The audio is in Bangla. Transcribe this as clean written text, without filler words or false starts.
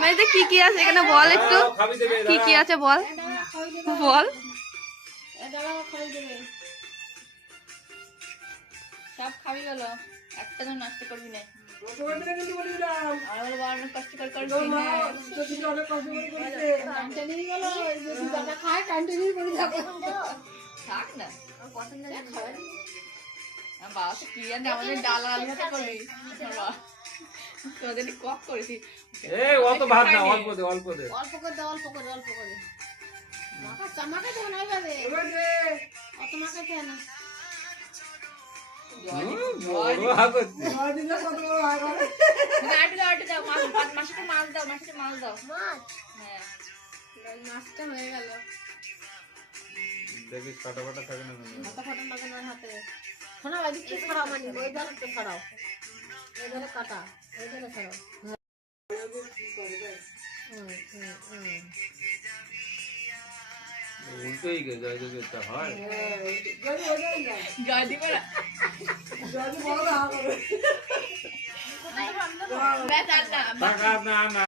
মেয়েদের কি কি আছে এখানে বল একটু, কি কি আছে বল বল। সব খাবি গেল, একটা তো নষ্ট করবি না। কষ্ট করে থাক না, বাবা তো কি জানি আমাদের ডাল আলু ভাতে করবি, তোদের কক করেছি। অত ভাত না, অল্প দে অল্প দে অল্প করে দে, অল্প করে অল্প করে মাখা দেবো না, এইভাবে অত মাখা খেয়ে না। মাছটা হয়ে গেল, দেখিস ফাটা ফাটা থাকে না, মাথা ফাটা লাগে না হাতে। শোনা এদিকে ছাড়াও, মানে ওই ধারে তো ছাড়াও, ওই ধারে কাটা, ওই ধারে ছাড়াও। উল্টোই গে জয়দেবেরটা হয়। জয়দীপ না না